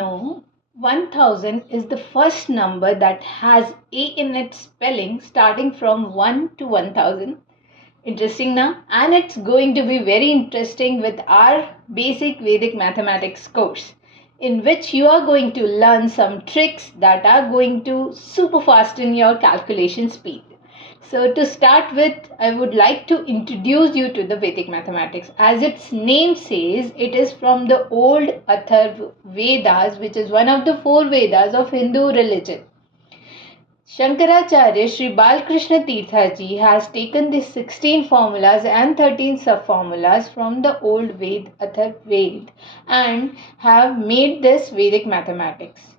know 1000 is the first number that has A in its spelling starting from 1 to 1000? Interesting now, and it's going to be very interesting with our basic Vedic mathematics course, in which you are going to learn some tricks that are going to super fasten your calculation speed. So to start with, I would like to introduce you to the Vedic mathematics. As its name says, it is from the old Atharva Vedas, which is one of the four Vedas of Hindu religion. Shankaracharya Sri Balkrishna Tirtha Ji has taken the 16 formulas and 13 sub-formulas from the old Ved, Atharva Ved, and have made this Vedic mathematics.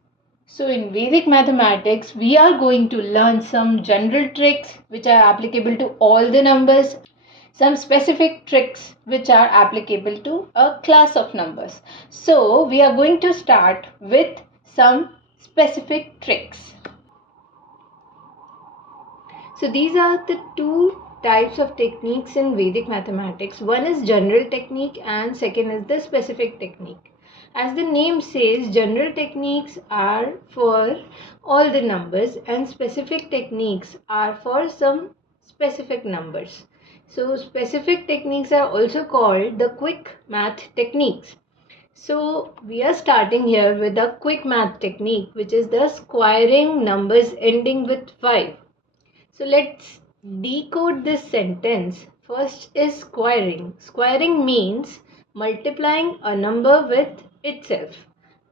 So in Vedic mathematics, we are going to learn some general tricks which are applicable to all the numbers, some specific tricks which are applicable to a class of numbers. So we are going to start with some specific tricks. So these are the two types of techniques in Vedic mathematics. One is general technique and second is the specific technique. As the name says, general techniques are for all the numbers and specific techniques are for some specific numbers. So specific techniques are also called the quick math techniques. So we are starting here with a quick math technique, which is the squaring numbers ending with 5. So let's decode this sentence. First is squaring. Squaring means multiplying a number with itself,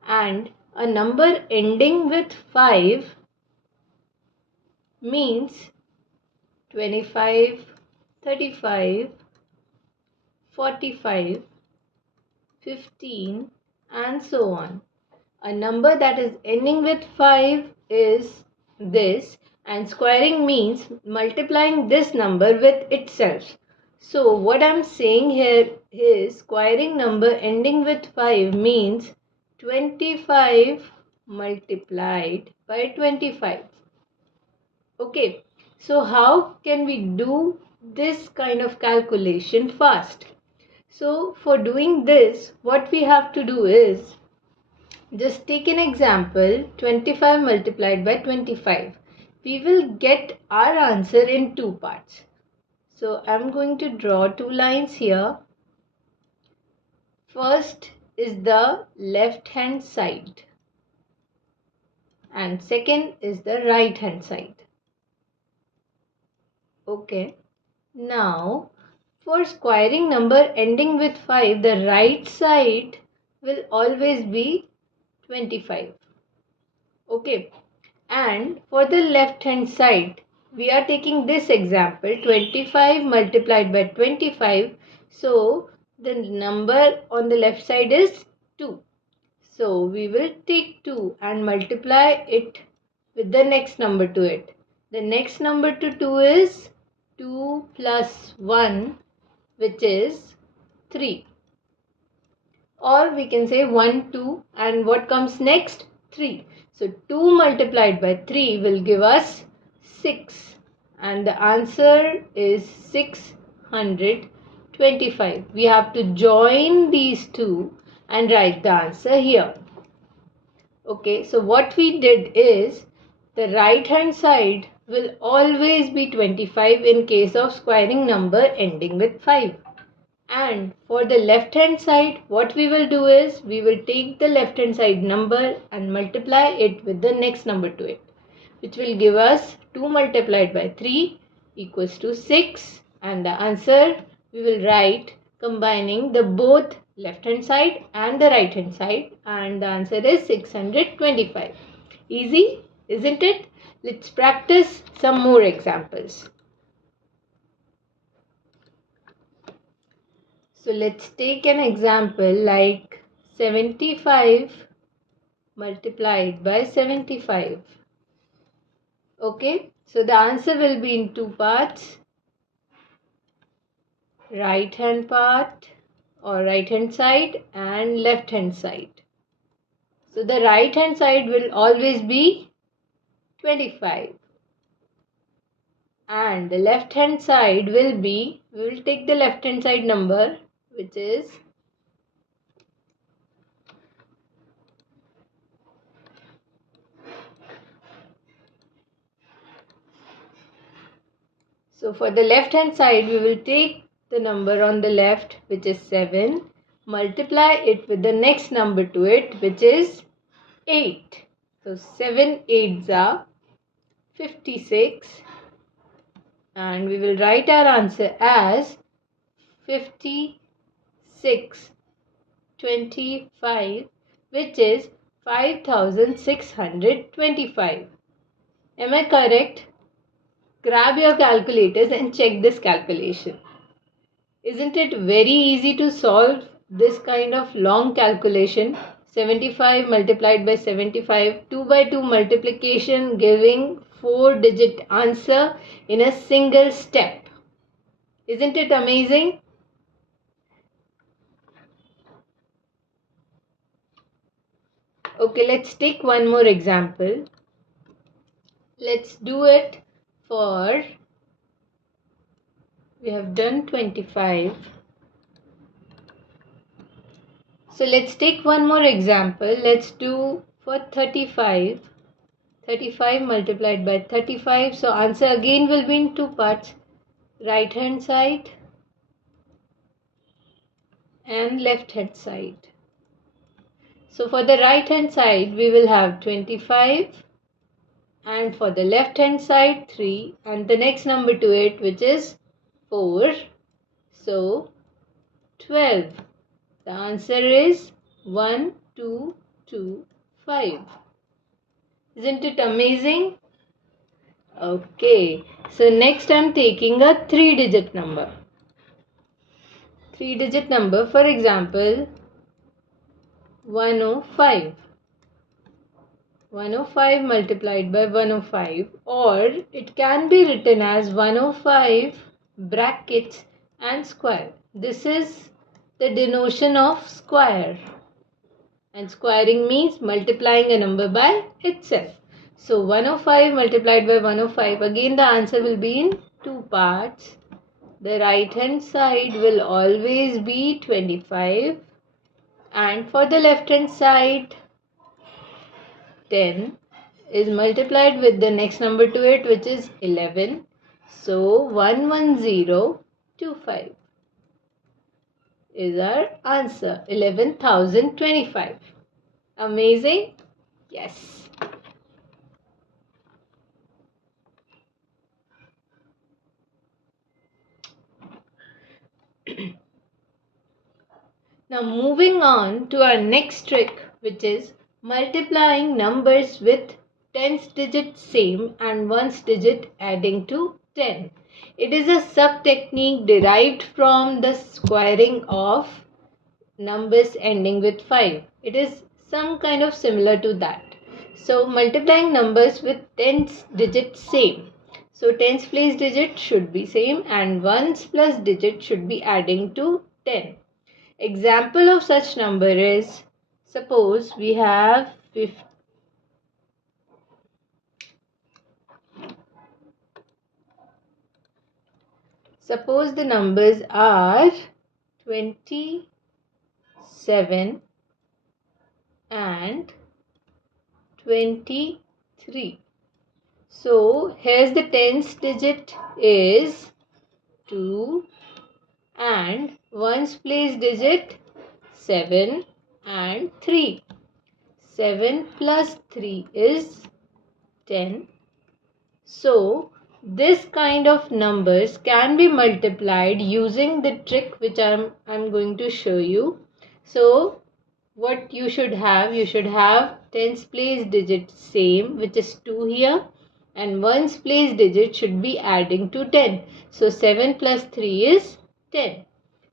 and a number ending with 5 means 25, 35, 45, 15 and so on. A number that is ending with 5 is this, and squaring means multiplying this number with itself. So what I'm saying here is squaring number ending with 5 means 25 multiplied by 25. Okay, so how can we do this kind of calculation fast? So for doing this, what we have to do is just take an example, 25 multiplied by 25. We will get our answer in two parts. So I'm going to draw two lines here. First is the left hand side and second is the right hand side. Okay. Now for squaring number ending with 5, the right side will always be 25. Okay. And for the left hand side, we are taking this example, 25 multiplied by 25. So the number on the left side is 2. So we will take 2 and multiply it with the next number to it. The next number to 2 is 2 plus 1, which is 3. Or we can say 1, 2, and what comes next? 3. So 2 multiplied by 3 will give us 6, and the answer is 625. We have to join these two and write the answer here. Okay, so what we did is the right hand side will always be 25 in case of squaring number ending with 5. And for the left hand side, what we will do is we will take the left hand side number and multiply it with the next number to it, which will give us 2 multiplied by 3 equals to 6, and the answer we will write combining the both left hand side and the right hand side, and the answer is 625. Easy, isn't it? Let's practice some more examples. So let's take an example like 75 multiplied by 75. Okay, so the answer will be in two parts. Right hand part or right hand side and left hand side. So the right hand side will always be 25. And the left hand side will be, we will take the left hand side number, which is So for the left hand side, we will take the number on the left, which is 7, multiply it with the next number to it, which is 8. So 7 8s are 56, and we will write our answer as 5625, which is 5625. Am I correct? Grab your calculators and check this calculation. Isn't it very easy to solve this kind of long calculation? 75 multiplied by 75, 2 by 2 multiplication giving 4-digit answer in a single step. Isn't it amazing? Okay, let's take one more example. Let's do it for, we have done 25. So let's take one more example. Let's do for 35. 35 multiplied by 35. So answer again will be in two parts. Right hand side and left hand side. So for the right hand side we will have 25, and for the left hand side 3, and the next number to it, which is 4. So 12. The answer is 1225. Isn't it amazing? Okay, so next I'm taking a 3-digit number. 3-digit number, for example, 105. 105 multiplied by 105, or it can be written as 105 brackets and square. This is the denotion of square, and squaring means multiplying a number by itself. So 105 multiplied by 105, again the answer will be in two parts. The right hand side will always be 25, and for the left hand side 10 is multiplied with the next number to it, which is 11. So 11025 is our answer, 11,025. Amazing? Yes. Now moving on to our next trick, which is multiplying numbers with tens digit same and ones digit adding to 10. It is a sub technique derived from the squaring of numbers ending with 5. It is some kind of similar to that. So multiplying numbers with tens digit same. So tens place digit should be same and ones plus digit should be adding to 10. Example of such number is, suppose we have 50. Suppose the numbers are 27 and 23. So here's the tens digit is 2 and ones place digit 7 and 3. 7 plus 3 is 10. So this kind of numbers can be multiplied using the trick which I'm going to show you. So what you should have tens place digit same, which is 2 here, and ones place digit should be adding to 10. So 7 plus 3 is 10.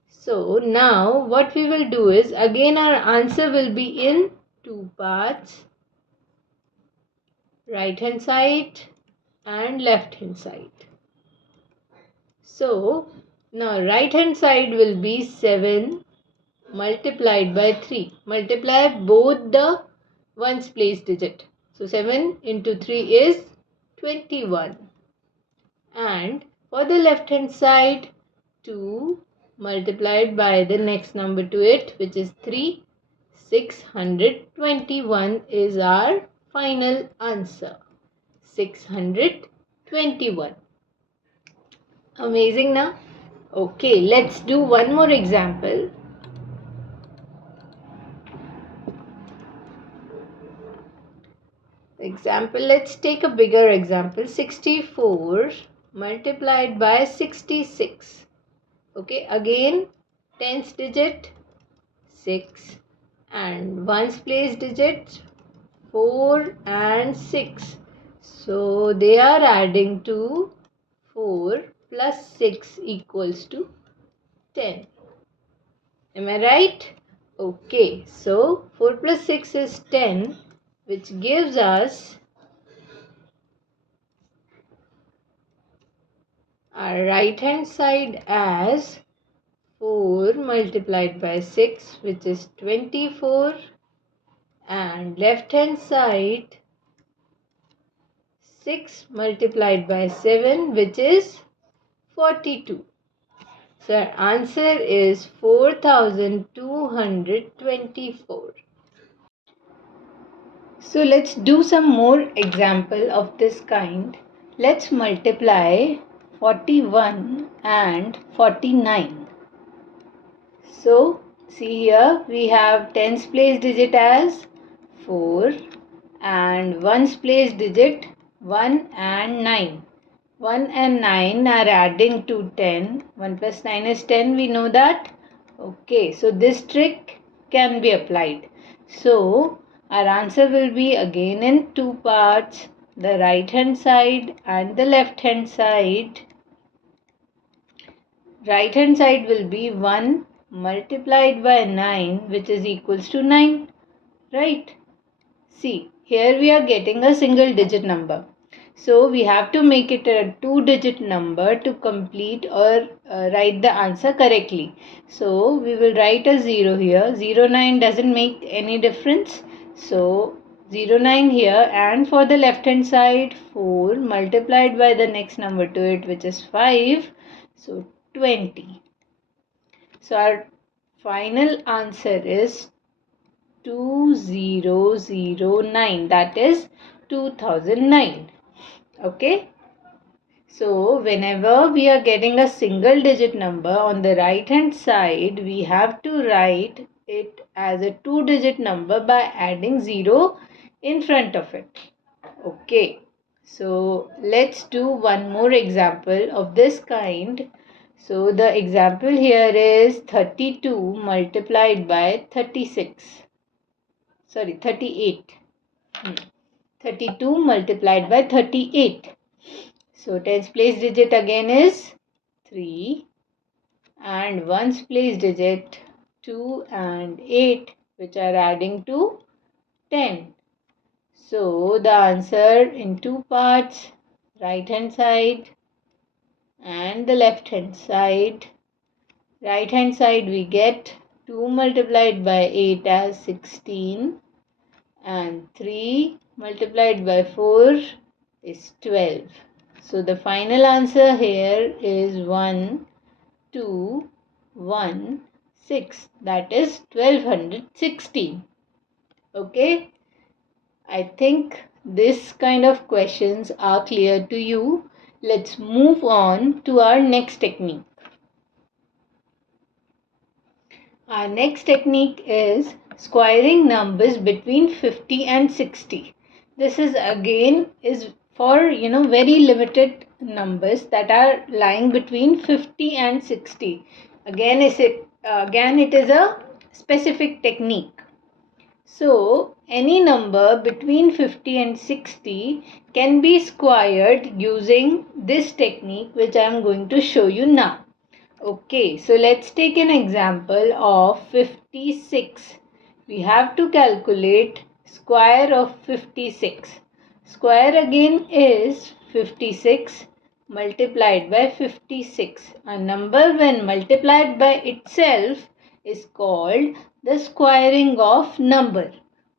So now what we will do is, again our answer will be in two parts, right hand side and left hand side. So now right hand side will be 7 multiplied by 3. Multiply both the ones place digit. So 7 into 3 is 21. And for the left hand side, 2 multiplied by the next number to it, which is 3. 621 is our final answer. 621. Amazing now? Okay, let's do one more example. Let's take a bigger example. 64 multiplied by 66. Okay, again tens digit 6 and ones place digit 4 and 6. So they are adding to 4 plus 6 equals to 10. Am I right? Okay, so 4 plus 6 is 10, which gives us our right hand side as 4 multiplied by 6, which is 24, and left hand side 6 multiplied by 7, which is 42. So our answer is 4224. So let's do some more example of this kind. Let's multiply 41 and 49. So see here we have tens place digit as 4 and ones place digit 1 and 9. 1 and 9 are adding to 10. 1 plus 9 is 10, we know that. Okay, so this trick can be applied. So our answer will be again in two parts, the right hand side and the left hand side. Right hand side will be 1 multiplied by 9, which is equals to 9, right? See, here we are getting a single digit number. So we have to make it a two-digit number to complete or write the answer correctly. So we will write a 0 here. 09 doesn't make any difference. So 09 here, and for the left hand side 4 multiplied by the next number to it, which is 5. So 20. So our final answer is 2009, that is 2009. Okay, so whenever we are getting a single digit number on the right hand side, we have to write it as a two digit number by adding 0 in front of it. Okay, so let's do one more example of this kind. So the example here is 32 multiplied by 36. Sorry, 38. 32 multiplied by 38. So tens place digit again is 3 and ones place digit 2 and 8, which are adding to 10. So the answer in two parts, right hand side and the left hand side. Right hand side we get 2 multiplied by 8 as 16 and 3 multiplied by 4 is 12. So the final answer here is 1, 2, 1, 6. That is 1216. Okay. I think this kind of questions are clear to you. Let's move on to our next technique. Our next technique is squaring numbers between 50 and 60. This is again for very limited numbers that are lying between 50 and 60. Again it is a specific technique. So any number between 50 and 60 can be squared using this technique, which I am going to show you now. Okay, so let's take an example of 56. We have to calculate square of 56. Square again is 56 multiplied by 56. A number when multiplied by itself is called the squaring of number.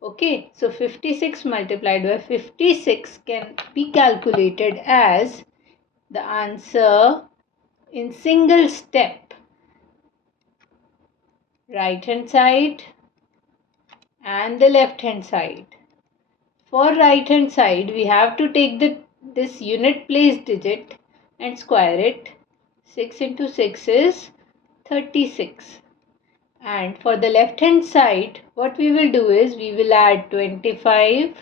Okay, so 56 multiplied by 56 can be calculated as the answer in single step. Right hand side and the left hand side. For right hand side we have to take this unit place digit and square it. 6 into 6 is 36. And for the left hand side, what we will do is we will add 25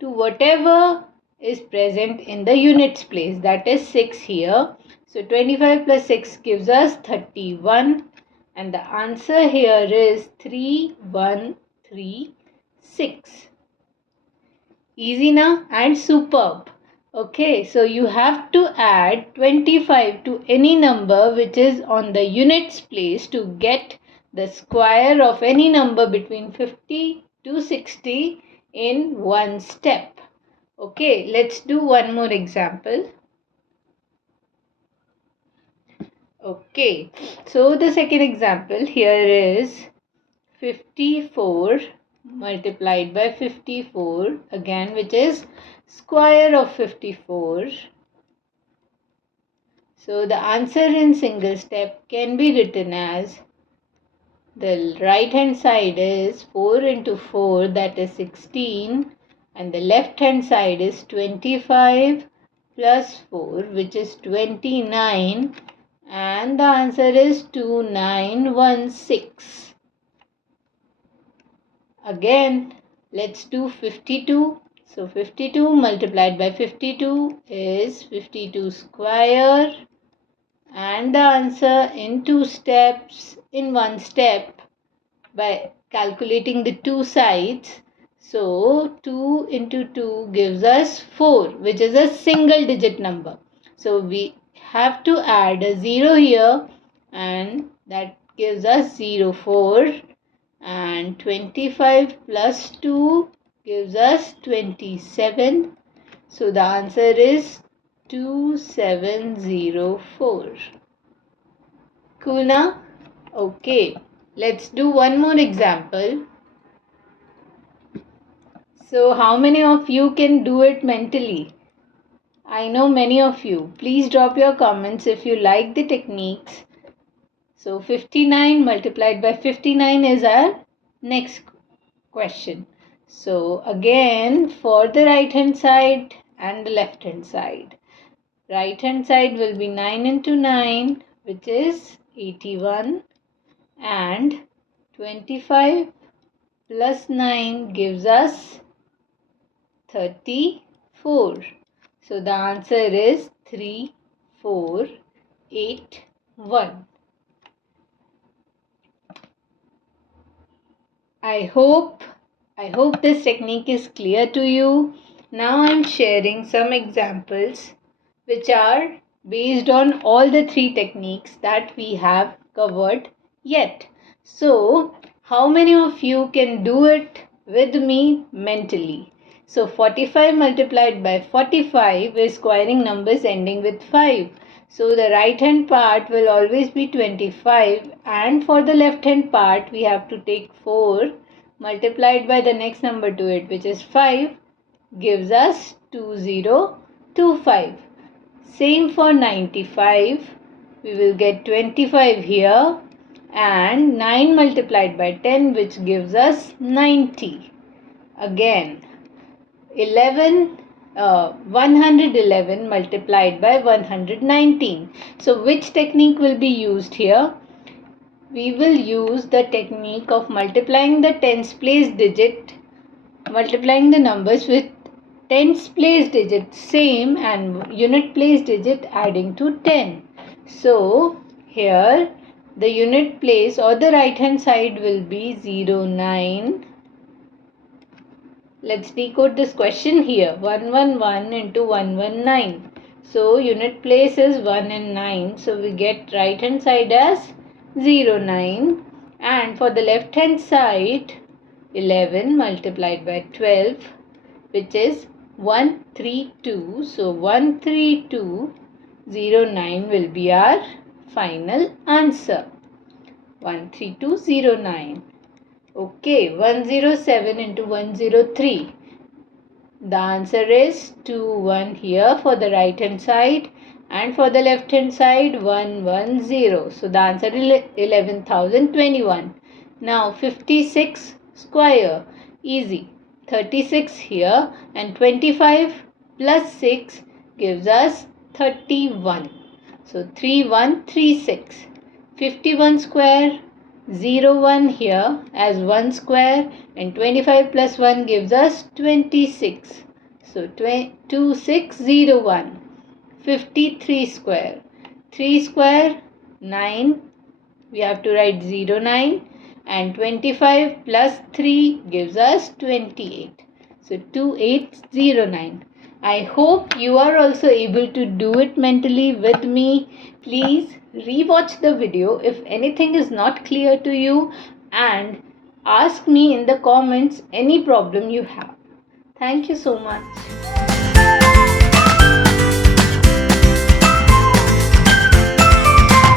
to whatever is present in the units place, that is 6 here. So 25 plus 6 gives us 31, and the answer here is 3136. Easy now and superb. Okay, so you have to add 25 to any number which is on the units place to get the square of any number between 50 to 60 in one step. Okay, let's do one more example. Okay, so the second example here is 54 multiplied by 54 again, which is square of 54. So the answer in single step can be written as, the right hand side is 4 into 4, that is 16, and the left hand side is 25 plus 4, which is 29, and the answer is 2916. Again, let's do 52. So 52 multiplied by 52 is 52 square, and the answer in one step by calculating the two sides. So 2 into 2 gives us 4, which is a single digit number. So we have to add a 0 here, and that gives us 04. And 25 plus 2 gives us 27. So the answer is 2704. Cool now? Okay, let's do one more example. So how many of you can do it mentally? I know many of you. Please drop your comments if you like the techniques. So 59 multiplied by 59 is our next question. So again, for the right hand side and the left hand side. Right hand side will be 9 into 9, which is 81, and 25 plus 9 gives us 34. So the answer is 3481. I hope this technique is clear to you. Now I am sharing some examples which are based on all the three techniques that we have covered yet. So, how many of you can do it with me mentally? So, 45 multiplied by 45 is squaring numbers ending with 5. So the right hand part will always be 25, and for the left hand part we have to take 4 multiplied by the next number to it, which is 5, gives us 2025. Same for 95, we will get 25 here, and 9 multiplied by 10, which gives us 90. Again 111 multiplied by 119. So which technique will be used here? We will use the technique of multiplying the tens place digit, multiplying the numbers with tens place digit same and unit place digit adding to 10. So here the unit place or the right hand side will be 09. Let's decode this question here. 111 into 119. So unit place is 1 and 9. So we get right hand side as 09. And for the left hand side, 11 multiplied by 12, which is 132. So 13209 will be our final answer. 13209. Okay, 107 into 103. The answer is 21 here for the right hand side, and for the left hand side 110. So the answer is 11,021. Now 56 square, easy. 36 here, and 25 plus 6 gives us 31. So 3136. 51 square, 01 here as 1 square, and 25 plus 1 gives us 26. So 2601. 53 square. 3 square, 9. We have to write 09, and 25 plus 3 gives us 28. So 2809. I hope you are also able to do it mentally with me. Please rewatch the video if anything is not clear to you, and ask me in the comments any problem you have. Thank you so much.